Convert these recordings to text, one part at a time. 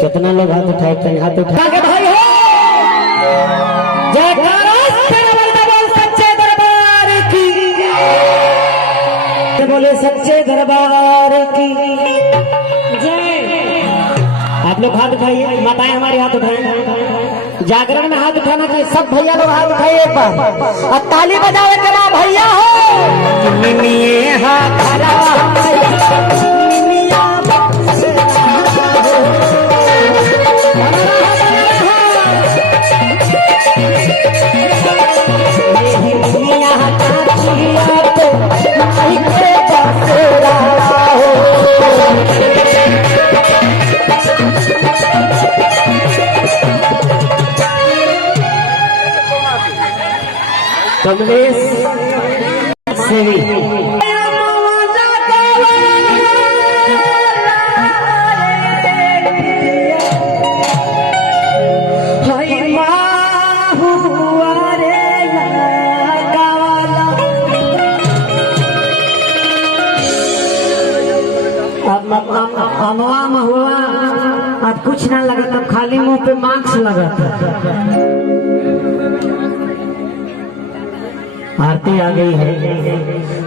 कितना लोग हाथ उठाए कहीं हाथ उठा के भाई हो जयकारा बोल सच्चे दरबार की बोले सच्चे दरबार की जय। आप लोग हाथ उठाइए, माताएं हमारे हाथ उठाए। जागरण में हाथ उठाना चाहिए, सब भैया लोग हाथ उठाइए एक बार और ताली बजावे करा भैया हो। कमलेश सेवी अमवा महुआ अब कुछ ना लगा, तब खाली मुंह पे मास्क लगा था। आरती आ गई है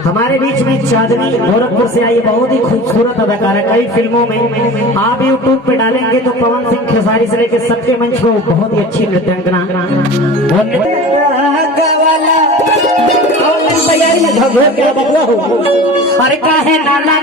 हमारे बीच में। चांदनी गोरखपुर से आई, बहुत ही खूबसूरत अदाकार है। कई फिल्मों में आप यूट्यूब पे डालेंगे तो पवन सिंह खेसारी से लेकर सबके मंच को बहुत ही अच्छी नृत्यांगना। अरे काहे नाना